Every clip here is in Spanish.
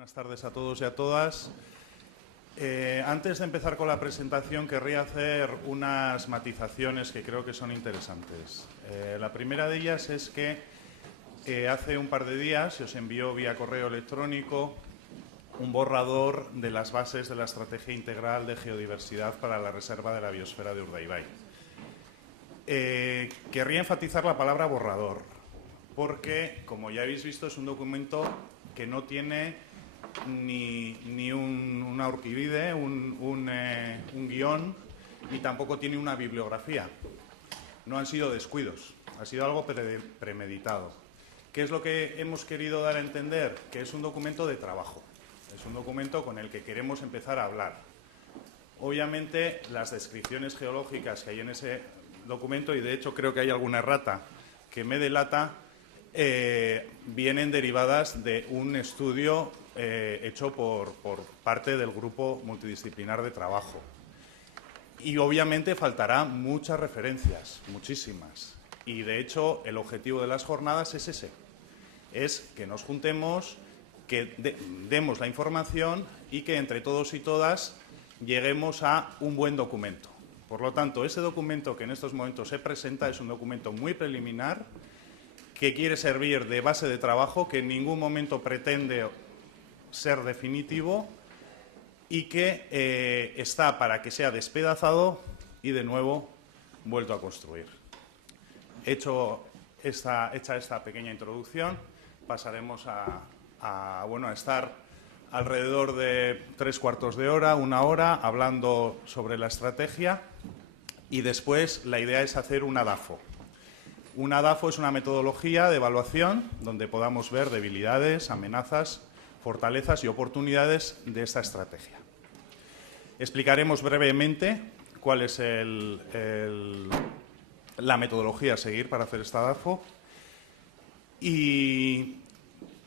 Buenas tardes a todos y a todas. Antes de empezar con la presentación, querría hacer unas matizaciones que creo que son interesantes. La primera de ellas es que hace un par de días se os envió vía correo electrónico un borrador de las bases de la Estrategia Integral de Geodiversidad para la Reserva de la Biosfera de Urdaibai. Querría enfatizar la palabra borrador, porque, como ya habéis visto, es un documento que no tiene ni una orquídea, un guión, ni tampoco tiene una bibliografía. No han sido descuidos, ha sido algo premeditado. ¿Qué es lo que hemos querido dar a entender? Que es un documento de trabajo, es un documento con el que queremos empezar a hablar. Obviamente, las descripciones geológicas que hay en ese documento, y de hecho creo que hay alguna errata que me delata, vienen derivadas de un estudio hecho por parte del grupo multidisciplinar de trabajo. Y obviamente faltarán muchas referencias, muchísimas. Y de hecho el objetivo de las jornadas es ese, es que nos juntemos, que demos la información y que entre todos y todas lleguemos a un buen documento. Por lo tanto, ese documento que en estos momentos se presenta es un documento muy preliminar, que quiere servir de base de trabajo, que en ningún momento pretende ser definitivo y que está para que sea despedazado y de nuevo vuelto a construir. Hecha esta pequeña introducción, pasaremos a estar alrededor de 3/4 de hora, 1 hora, hablando sobre la estrategia, y después la idea es hacer una DAFO. Una DAFO es una metodología de evaluación donde podamos ver debilidades, amenazas, fortalezas y oportunidades de esta estrategia. Explicaremos brevemente cuál es la metodología a seguir para hacer esta DAFO, y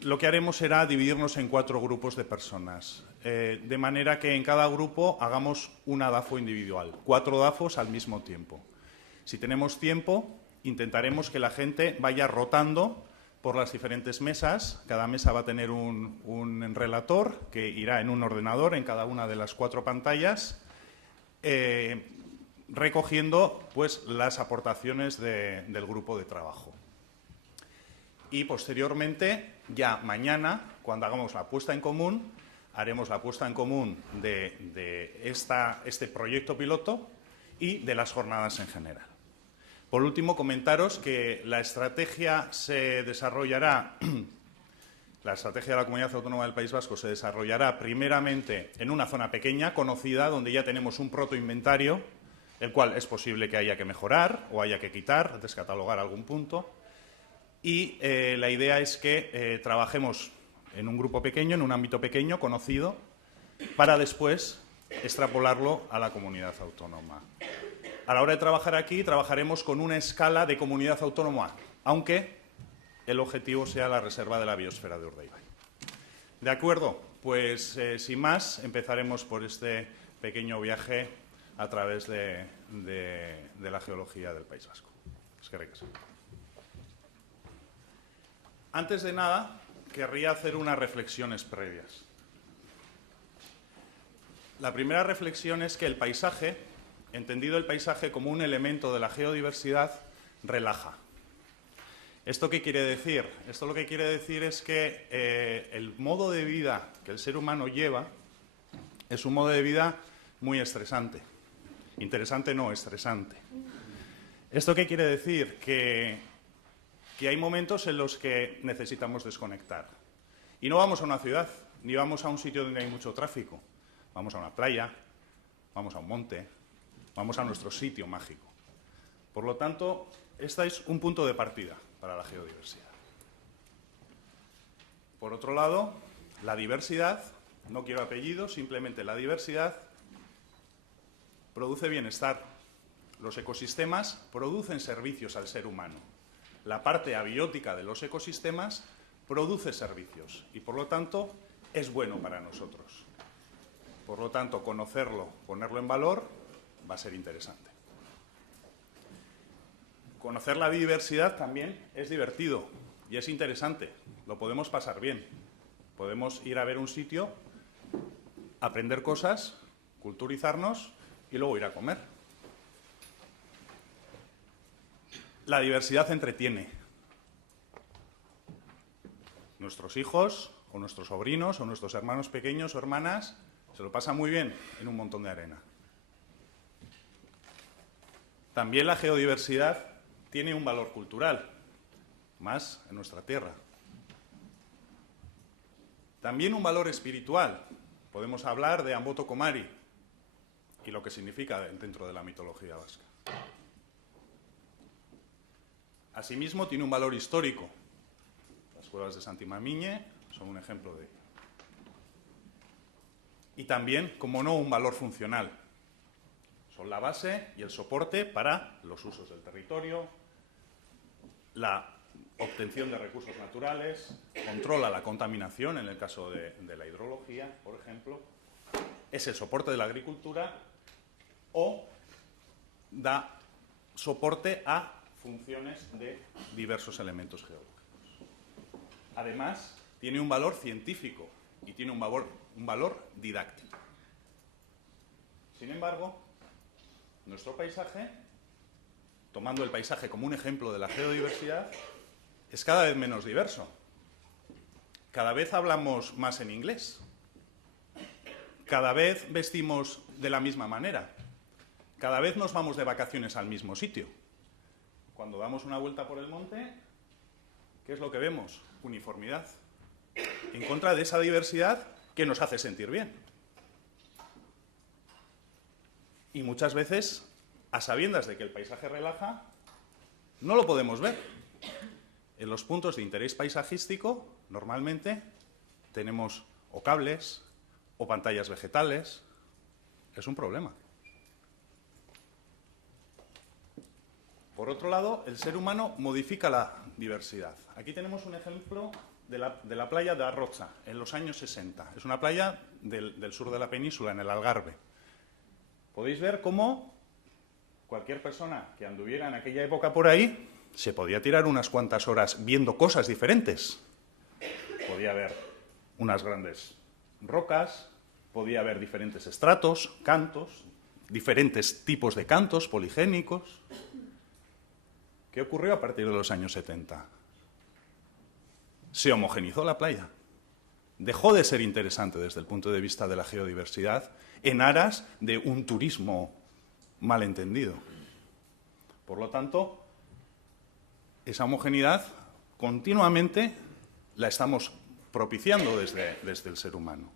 lo que haremos será dividirnos en 4 grupos de personas, de manera que en cada grupo hagamos una DAFO individual, 4 DAFOs al mismo tiempo. Si tenemos tiempo, intentaremos que la gente vaya rotando por las diferentes mesas. Cada mesa va a tener un relator que irá en un ordenador en cada una de las 4 pantallas, recogiendo pues, las aportaciones del grupo de trabajo. Y posteriormente, ya mañana, cuando hagamos la puesta en común, haremos la puesta en común de este proyecto piloto y de las jornadas en general. Por último, comentaros que la estrategia se desarrollará, la estrategia de la Comunidad Autónoma del País Vasco se desarrollará primeramente en una zona pequeña, conocida, donde ya tenemos un protoinventario, el cual es posible que haya que mejorar o haya que quitar, descatalogar algún punto. Y la idea es que trabajemos en un grupo pequeño, en un ámbito pequeño, conocido, para después extrapolarlo a la comunidad autónoma. A la hora de trabajar aquí, trabajaremos con una escala de comunidad autónoma, aunque el objetivo sea la reserva de la biosfera de Urdaibai. ¿De acuerdo? Pues sin más, empezaremos por este pequeño viaje a través de la geología del País Vasco. Eskerrik asko. Antes de nada, querría hacer unas reflexiones previas. La primera reflexión es que el paisaje, entendido el paisaje como un elemento de la geodiversidad, relaja. ¿Esto qué quiere decir? Esto lo que quiere decir es que el modo de vida que el ser humano lleva es un modo de vida muy estresante. Interesante no, estresante. ¿Esto qué quiere decir? Que hay momentos en los que necesitamos desconectar. Y no vamos a una ciudad, ni vamos a un sitio donde hay mucho tráfico. Vamos a una playa, vamos a un monte, vamos a nuestro sitio mágico. Por lo tanto, este es un punto de partida para la geodiversidad. Por otro lado, la diversidad, no quiero apellidos, simplemente la diversidad produce bienestar. Los ecosistemas producen servicios al ser humano. La parte abiótica de los ecosistemas produce servicios y, por lo tanto, es bueno para nosotros. Por lo tanto, conocerlo, ponerlo en valor, va a ser interesante. Conocer la biodiversidad también es divertido y es interesante. Lo podemos pasar bien. Podemos ir a ver un sitio, aprender cosas, culturizarnos y luego ir a comer. La diversidad entretiene. Nuestros hijos, o nuestros sobrinos, o nuestros hermanos pequeños o hermanas se lo pasan muy bien en un montón de arena. También la geodiversidad tiene un valor cultural, más en nuestra tierra. También un valor espiritual. Podemos hablar de Amboto Komari y lo que significa dentro de la mitología vasca. Asimismo, tiene un valor histórico. Las cuevas de Santi Mamiñe son un ejemplo de ello. Y también, como no, un valor funcional. Son la base y el soporte para los usos del territorio, la obtención de recursos naturales, controla la contaminación en el caso de la hidrología, por ejemplo, es el soporte de la agricultura o da soporte a funciones de diversos elementos geológicos. Además, tiene un valor científico y tiene un valor didáctico. Sin embargo, nuestro paisaje, tomando el paisaje como un ejemplo de la geodiversidad, es cada vez menos diverso. Cada vez hablamos más en inglés. Cada vez vestimos de la misma manera. Cada vez nos vamos de vacaciones al mismo sitio. Cuando damos una vuelta por el monte, ¿qué es lo que vemos? Uniformidad. En contra de esa diversidad que nos hace sentir bien. Y muchas veces, a sabiendas de que el paisaje relaja, no lo podemos ver. En los puntos de interés paisajístico, normalmente, tenemos o cables o pantallas vegetales. Es un problema. Por otro lado, el ser humano modifica la diversidad. Aquí tenemos un ejemplo de la playa de Arrocha, en los años 60. Es una playa del sur de la península, en el Algarve. Podéis ver cómo cualquier persona que anduviera en aquella época por ahí se podía tirar unas cuantas horas viendo cosas diferentes. Podía haber unas grandes rocas, podía haber diferentes estratos, cantos, diferentes tipos de cantos poligénicos. ¿Qué ocurrió a partir de los años 70? Se homogenizó la playa. Dejó de ser interesante desde el punto de vista de la geodiversidad en aras de un turismo malentendido. Por lo tanto, esa homogeneidad continuamente la estamos propiciando desde el ser humano.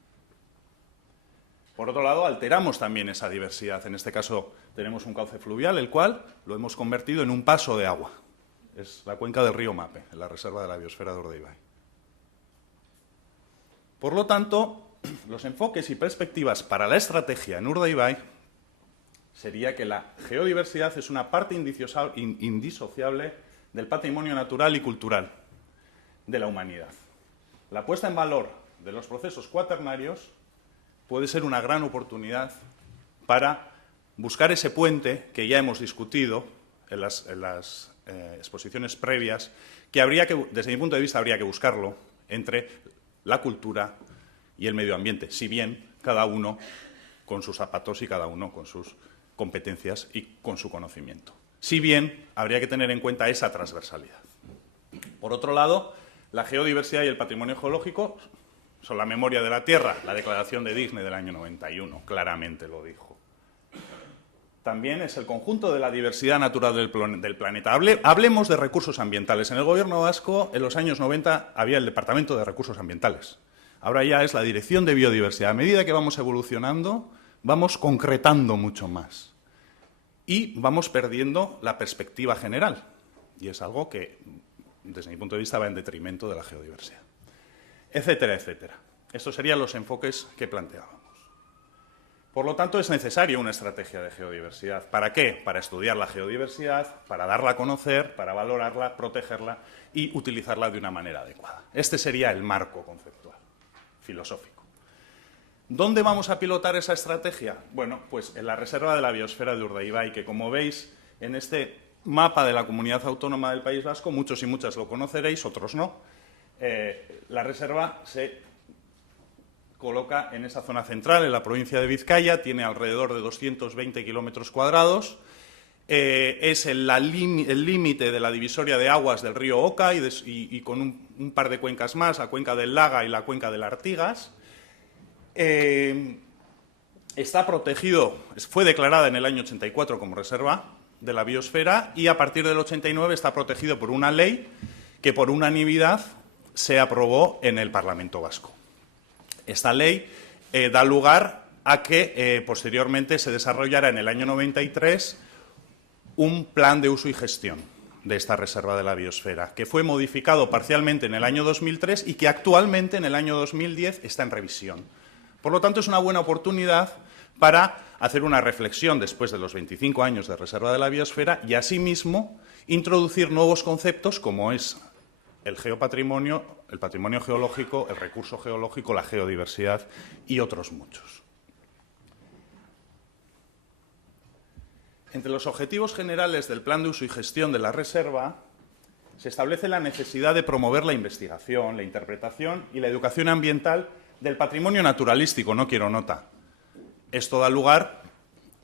Por otro lado, alteramos también esa diversidad. En este caso tenemos un cauce fluvial, el cual lo hemos convertido en un paso de agua. Es la cuenca del río Mape, en la reserva de la biosfera de Urdaibai. Por lo tanto, los enfoques y perspectivas para la estrategia en Urdaibai sería que la geodiversidad es una parte indisociable del patrimonio natural y cultural de la humanidad. La puesta en valor de los procesos cuaternarios puede ser una gran oportunidad para buscar ese puente que ya hemos discutido en las exposiciones previas, que desde mi punto de vista, habría que buscarlo entre la cultura y el medio ambiente, si bien cada uno con sus zapatos y cada uno con sus competencias y con su conocimiento. Si bien habría que tener en cuenta esa transversalidad. Por otro lado, la geodiversidad y el patrimonio geológico son la memoria de la Tierra. La Declaración de Digne del año 91 claramente lo dijo. También es el conjunto de la diversidad natural del planeta. Hablemos de recursos ambientales. En el Gobierno vasco, en los años 90, había el Departamento de Recursos Ambientales. Ahora ya es la Dirección de Biodiversidad. A medida que vamos evolucionando, vamos concretando mucho más. Y vamos perdiendo la perspectiva general. Y es algo que, desde mi punto de vista, va en detrimento de la geodiversidad. Etcétera, etcétera. Estos serían los enfoques que planteábamos. Por lo tanto, es necesaria una estrategia de geodiversidad. ¿Para qué? Para estudiar la geodiversidad, para darla a conocer, para valorarla, protegerla y utilizarla de una manera adecuada. Este sería el marco conceptual, filosófico. ¿Dónde vamos a pilotar esa estrategia? Bueno, pues en la Reserva de la Biosfera de Urdaibai, que como veis en este mapa de la Comunidad Autónoma del País Vasco, muchos y muchas lo conoceréis, otros no. La reserva se coloca en esa zona central, en la provincia de Vizcaya, tiene alrededor de 220 kilómetros cuadrados, es el límite de la divisoria de aguas del río Oca y con un par de cuencas más, la cuenca del Laga y la cuenca del Artigas. Está protegido, fue declarada en el año 84 como reserva de la biosfera y a partir del 89 está protegido por una ley que por unanimidad se aprobó en el Parlamento Vasco. Esta ley da lugar a que posteriormente se desarrollara en el año 93 un plan de uso y gestión de esta reserva de la biosfera, que fue modificado parcialmente en el año 2003 y que actualmente en el año 2010 está en revisión. Por lo tanto, es una buena oportunidad para hacer una reflexión después de los 25 años de reserva de la biosfera y, asimismo, introducir nuevos conceptos como es el geopatrimonio, el patrimonio geológico, el recurso geológico, la geodiversidad y otros muchos. Entre los objetivos generales del Plan de Uso y Gestión de la Reserva se establece la necesidad de promover la investigación, la interpretación y la educación ambiental del patrimonio naturalístico, no quiero nota. Esto da lugar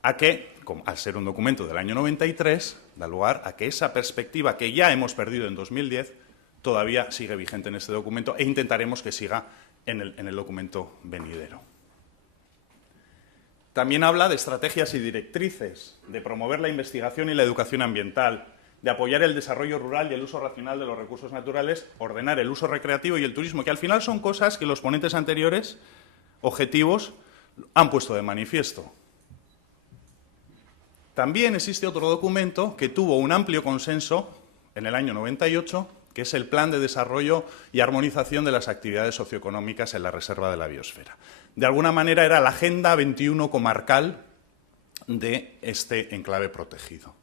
a que, al ser un documento del año 93, da lugar a que esa perspectiva que ya hemos perdido en 2010 todavía sigue vigente en este documento e intentaremos que siga en el documento venidero. También habla de estrategias y directrices, de promover la investigación y la educación ambiental, de apoyar el desarrollo rural y el uso racional de los recursos naturales, ordenar el uso recreativo y el turismo, que al final son cosas que los ponentes anteriores, objetivos, han puesto de manifiesto. También existe otro documento que tuvo un amplio consenso en el año 98, que es el Plan de Desarrollo y Armonización de las Actividades Socioeconómicas en la Reserva de la Biosfera. De alguna manera era la Agenda 21 comarcal de este enclave protegido.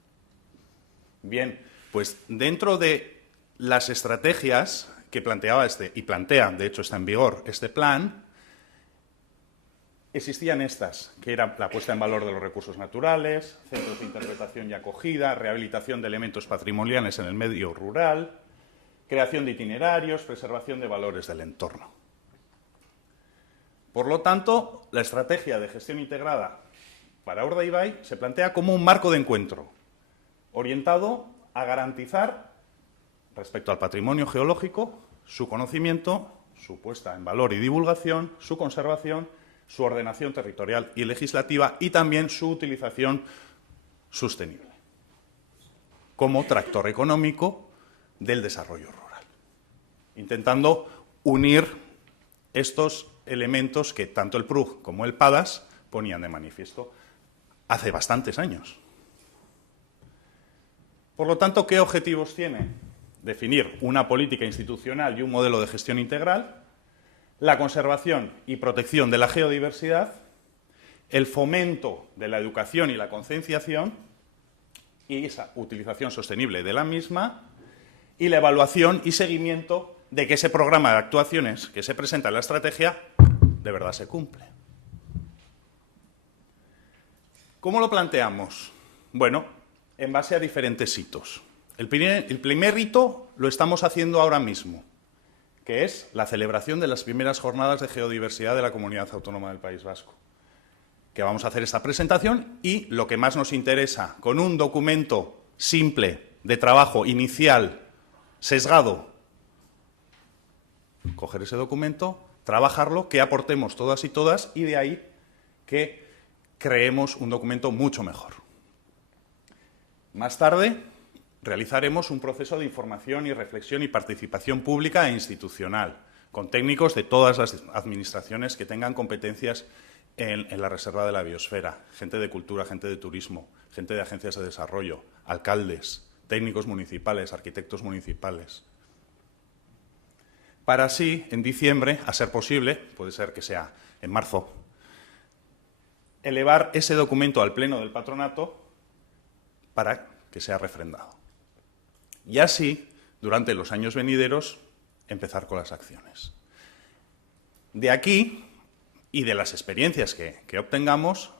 Bien, pues dentro de las estrategias que planteaba y plantea, de hecho está en vigor, este plan, existían estas, que eran la puesta en valor de los recursos naturales, centros de interpretación y acogida, rehabilitación de elementos patrimoniales en el medio rural, creación de itinerarios, preservación de valores del entorno. Por lo tanto, la estrategia de gestión integrada para Urdaibai se plantea como un marco de encuentro, orientado a garantizar, respecto al patrimonio geológico, su conocimiento, su puesta en valor y divulgación, su conservación, su ordenación territorial y legislativa y también su utilización sostenible, como tractor económico del desarrollo rural, intentando unir estos elementos que tanto el PRUG como el PADAS ponían de manifiesto hace bastantes años. Por lo tanto, ¿qué objetivos tiene? Definir una política institucional y un modelo de gestión integral, la conservación y protección de la geodiversidad, el fomento de la educación y la concienciación y esa utilización sostenible de la misma, y la evaluación y seguimiento de que ese programa de actuaciones que se presenta en la estrategia de verdad se cumple. ¿Cómo lo planteamos? Bueno, en base a diferentes hitos. El primer hito lo estamos haciendo ahora mismo, que es la celebración de las primeras jornadas de geodiversidad de la Comunidad Autónoma del País Vasco, que vamos a hacer esta presentación y, lo que más nos interesa, con un documento simple de trabajo inicial, sesgado, coger ese documento, trabajarlo, que aportemos todas y todas y de ahí que creemos un documento mucho mejor. Más tarde realizaremos un proceso de información y reflexión y participación pública e institucional, con técnicos de todas las administraciones que tengan competencias en la Reserva de la Biosfera, gente de cultura, gente de turismo, gente de agencias de desarrollo, alcaldes, técnicos municipales, arquitectos municipales. Para así, en diciembre, a ser posible, puede ser que sea en marzo, elevar ese documento al Pleno del Patronato para que sea refrendado. Y así, durante los años venideros, empezar con las acciones. De aquí, y de las experiencias que obtengamos,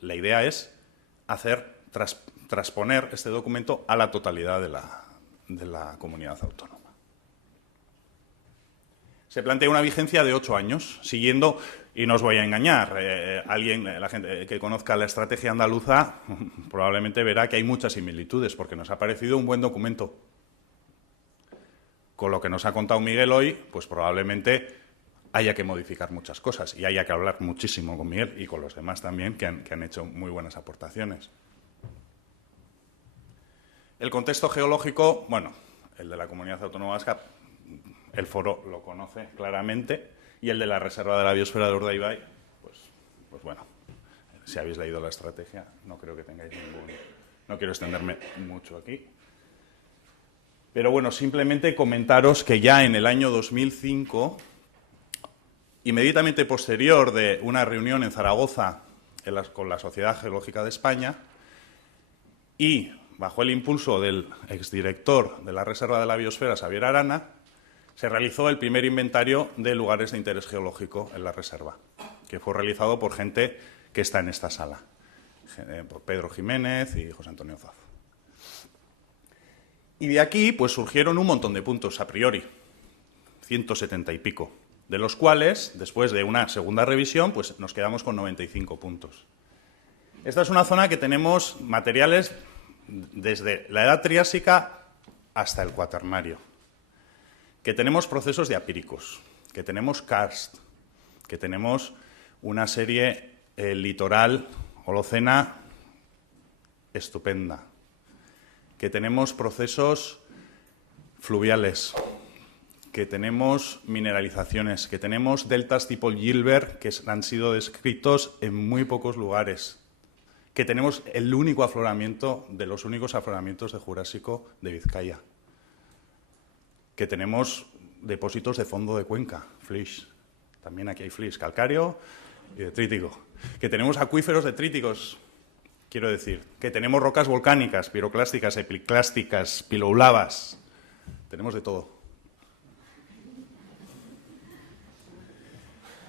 la idea es transponer este documento a la totalidad de la comunidad autónoma. se plantea una vigencia de 8 años, siguiendo, y no os voy a engañar, la gente que conozca la estrategia andaluza probablemente verá que hay muchas similitudes, porque nos ha parecido un buen documento. Con lo que nos ha contado Miguel hoy, pues probablemente haya que modificar muchas cosas y haya que hablar muchísimo con Miguel y con los demás también, que han hecho muy buenas aportaciones. El contexto geológico, bueno, el de la Comunidad Autónoma Vasca, el foro lo conoce claramente, y el de la Reserva de la Biosfera de Urdaibai, pues bueno, si habéis leído la estrategia, no creo que tengáis ningún... No quiero extenderme mucho aquí. Pero bueno, simplemente comentaros que ya en el año 2005, inmediatamente posterior de una reunión en Zaragoza con la Sociedad Geológica de España, y bajo el impulso del exdirector de la Reserva de la Biosfera, Xavier Arana, se realizó el primer inventario de lugares de interés geológico en la reserva, que fue realizado por gente que está en esta sala, por Pedro Jiménez y José Antonio Zaz. Y de aquí pues surgieron un montón de puntos a priori, 170 y pico, de los cuales, después de una segunda revisión, pues nos quedamos con 95 puntos. Esta es una zona que tenemos materiales desde la Edad Triásica hasta el Cuaternario, que tenemos procesos diapíricos, que tenemos karst, que tenemos una serie litoral holocena estupenda, que tenemos procesos fluviales, que tenemos mineralizaciones, que tenemos deltas tipo Gilbert que han sido descritos en muy pocos lugares, que tenemos el único afloramiento de los únicos afloramientos de Jurásico de Vizcaya, que tenemos depósitos de fondo de cuenca, flysch, también aquí hay flysch, calcáreo y detrítico, que tenemos acuíferos detríticos, quiero decir, que tenemos rocas volcánicas, piroclásticas, epiclásticas, piloulavas, tenemos de todo.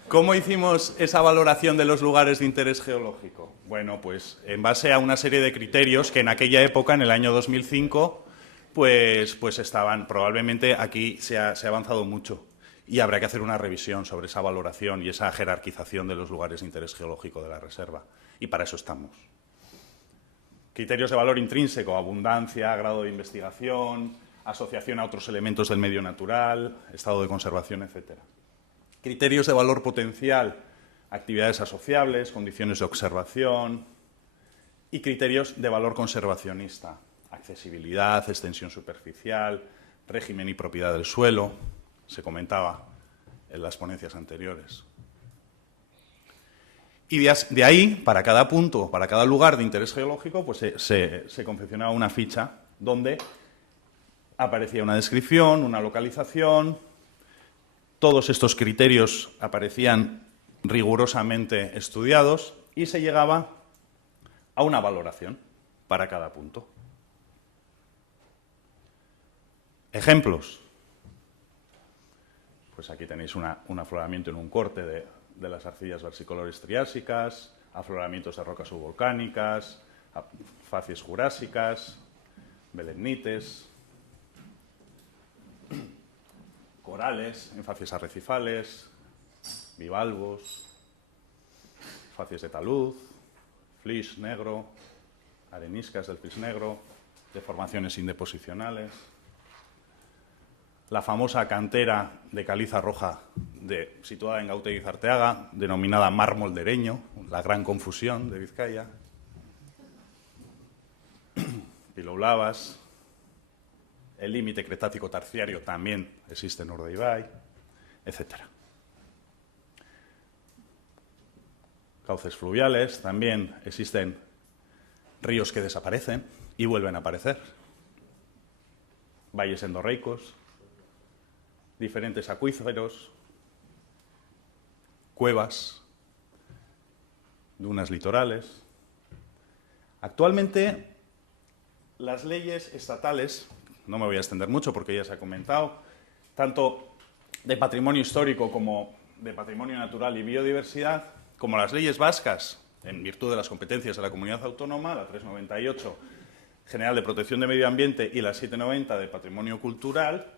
¿Cómo hicimos esa valoración de los lugares de interés geológico? Bueno, pues en base a una serie de criterios que en aquella época, en el año 2005, pues estaban, probablemente aquí se ha avanzado mucho y habrá que hacer una revisión sobre esa valoración y esa jerarquización de los lugares de interés geológico de la reserva. Y para eso estamos. Criterios de valor intrínseco, abundancia, grado de investigación, asociación a otros elementos del medio natural, estado de conservación, etcétera. Criterios de valor potencial, actividades asociables, condiciones de observación y criterios de valor conservacionista, accesibilidad, extensión superficial, régimen y propiedad del suelo, se comentaba en las ponencias anteriores. Y de ahí, para cada punto, para cada lugar de interés geológico, pues se confeccionaba una ficha donde aparecía una descripción, una localización. Todos estos criterios aparecían rigurosamente estudiados y se llegaba a una valoración para cada punto. Ejemplos. Pues aquí tenéis un afloramiento en un corte de las arcillas versicolores triásicas, afloramientos de rocas subvolcánicas, facies jurásicas, belemnites, corales en facies arrecifales, bivalvos, facies de talud, flysch negro, areniscas del flysch negro, deformaciones indeposicionales, la famosa cantera de caliza roja situada en Gautegi y Arteaga, denominada mármol dereño, la gran confusión de Vizcaya, piloulavas. El límite cretácico terciario también existe en Urdaibai, etc. Cauces fluviales, también existen ríos que desaparecen y vuelven a aparecer. Valles endorreicos, diferentes acuíferos, cuevas, dunas litorales. Actualmente, las leyes estatales, no me voy a extender mucho porque ya se ha comentado, tanto de patrimonio histórico como de patrimonio natural y biodiversidad, como las leyes vascas, en virtud de las competencias de la comunidad autónoma, la 398 General de Protección de Medio Ambiente y la 790 de Patrimonio Cultural,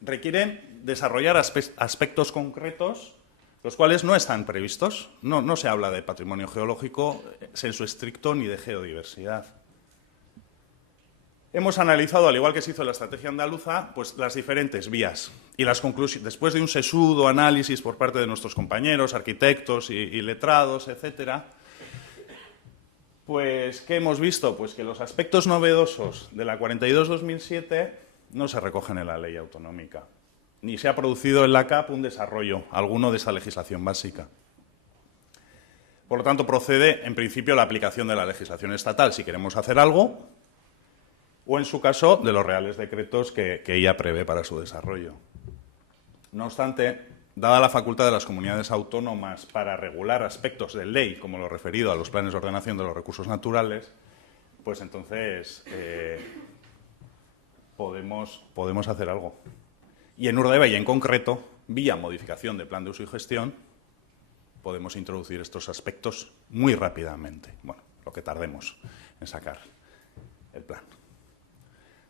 requieren desarrollar aspectos concretos, los cuales no están previstos. No se habla de patrimonio geológico sensu estricto ni de geodiversidad. Hemos analizado, al igual que se hizo en la estrategia andaluza, pues las diferentes vías y las conclusiones. Después de un sesudo análisis por parte de nuestros compañeros, arquitectos y letrados, etcétera, pues, ¿qué hemos visto? Pues que los aspectos novedosos de la 42-2007 no se recogen en la ley autonómica, ni se ha producido en la CAP un desarrollo alguno de esa legislación básica. Por lo tanto, procede, en principio, la aplicación de la legislación estatal si queremos hacer algo, o, en su caso, de los reales decretos que ella prevé para su desarrollo. No obstante, dada la facultad de las comunidades autónomas para regular aspectos de ley, como lo referido a los planes de ordenación de los recursos naturales, pues entonces podemos hacer algo. Y en Urdaibai, en concreto, vía modificación de plan de uso y gestión, podemos introducir estos aspectos muy rápidamente. Bueno, lo que tardemos en sacar el plan.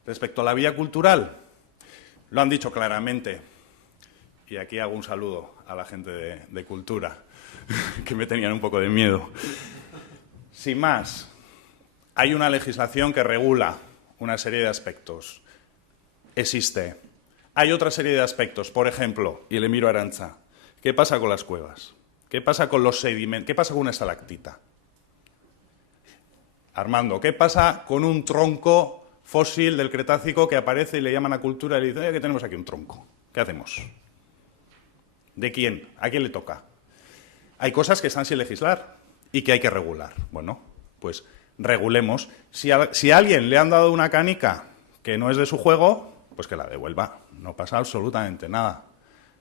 Respecto a la vía cultural, lo han dicho claramente. Y aquí hago un saludo a la gente de cultura, que me tenían un poco de miedo. Sin más, hay una legislación que regula una serie de aspectos. Existe. Hay otra serie de aspectos, por ejemplo, y le miro a Arantxa, ¿qué pasa con las cuevas? ¿Qué pasa con los sedimentos? ¿Qué pasa con una estalactita? Armando, ¿qué pasa con un tronco fósil del Cretácico que aparece y le llaman a cultura y le dicen, oye, que tenemos aquí un tronco? ¿Qué hacemos? ¿De quién? ¿A quién le toca? Hay cosas que están sin legislar y que hay que regular. Bueno, pues regulemos. Si a alguien le han dado una canica que no es de su juego, pues que la devuelva. No pasa absolutamente nada.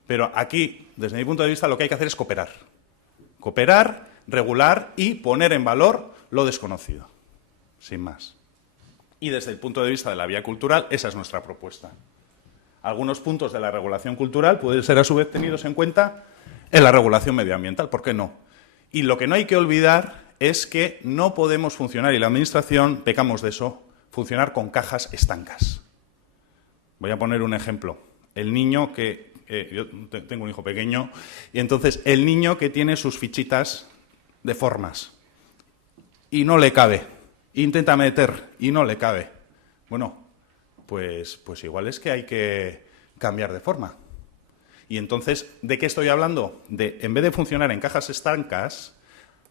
Pero aquí, desde mi punto de vista, lo que hay que hacer es cooperar. Cooperar, regular y poner en valor lo desconocido. Sin más. Y desde el punto de vista de la vía cultural, esa es nuestra propuesta. Algunos puntos de la regulación cultural pueden ser a su vez tenidos en cuenta en la regulación medioambiental, ¿por qué no? Y lo que no hay que olvidar es que no podemos funcionar, y la Administración, pecamos de eso, funcionar con cajas estancas. Voy a poner un ejemplo. El niño que... yo tengo un hijo pequeño, y entonces el niño que tiene sus fichitas de formas y no le cabe, intenta meter y no le cabe. Bueno, pues igual es que hay que cambiar de forma. Y entonces, ¿de qué estoy hablando? De, en vez de funcionar en cajas estancas,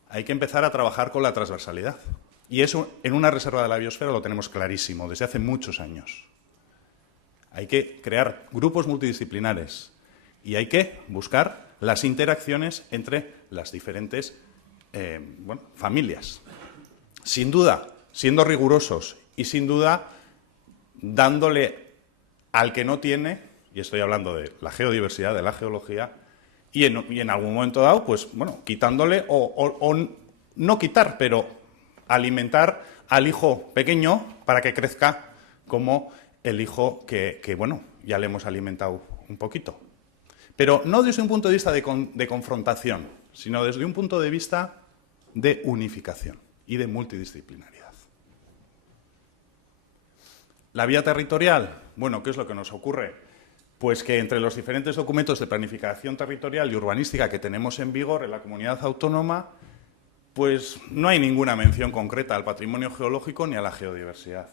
hay que empezar a trabajar con la transversalidad. Y eso, en una reserva de la biosfera, lo tenemos clarísimo, desde hace muchos años. Hay que crear grupos multidisciplinares y hay que buscar las interacciones entre las diferentes familias. Sin duda, siendo rigurosos y sin duda dándole al que no tiene, y estoy hablando de la geodiversidad, de la geología, y en algún momento dado, pues bueno, quitándole o no quitar, pero alimentar al hijo pequeño para que crezca como el hijo que bueno, ya le hemos alimentado un poquito. Pero no desde un punto de vista de confrontación, sino desde un punto de vista de unificación y de multidisciplinaridad. La vía territorial, bueno, ¿qué es lo que nos ocurre? Pues que entre los diferentes documentos de planificación territorial y urbanística que tenemos en vigor en la comunidad autónoma, pues no hay ninguna mención concreta al patrimonio geológico ni a la geodiversidad.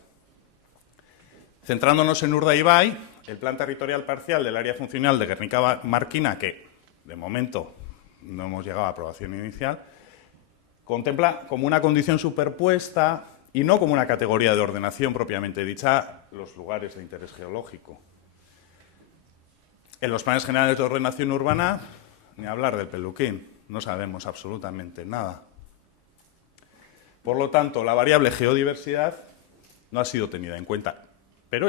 Centrándonos en Urdaibai, el plan territorial parcial del área funcional de Guernica-Marquina, que de momento no hemos llegado a aprobación inicial, contempla como una condición superpuesta y no como una categoría de ordenación propiamente dicha los lugares de interés geológico. En los planes generales de ordenación urbana, ni hablar del peluquín, no sabemos absolutamente nada. Por lo tanto, la variable geodiversidad no ha sido tenida en cuenta. Pero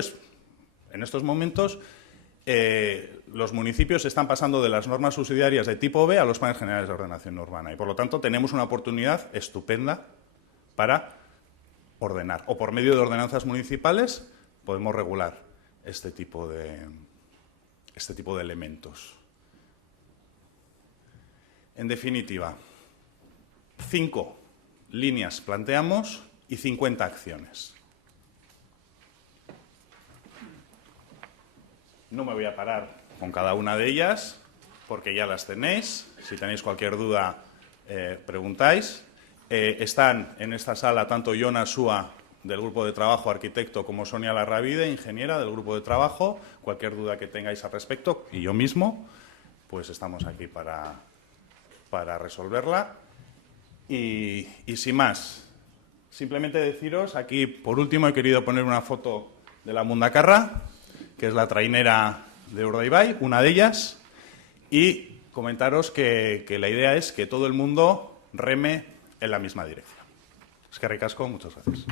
en estos momentos los municipios están pasando de las normas subsidiarias de tipo B a los planes generales de ordenación urbana. Y por lo tanto tenemos una oportunidad estupenda para ordenar. O por medio de ordenanzas municipales podemos regular este tipo de elementos. En definitiva, 5 líneas planteamos y 50 acciones. No me voy a parar con cada una de ellas, porque ya las tenéis. Si tenéis cualquier duda, preguntáis. Están en esta sala tanto Jonas Súa, del grupo de trabajo arquitecto, como Sonia Larravide, ingeniera del grupo de trabajo. Cualquier duda que tengáis al respecto, y yo mismo, pues estamos aquí para resolverla. Y sin más, simplemente deciros, aquí por último he querido poner una foto de la Mundacarra, que es la trainera de Urdaibai, una de ellas, y comentaros que la idea es que todo el mundo reme en la misma dirección. Eskerrik asko, muchas gracias.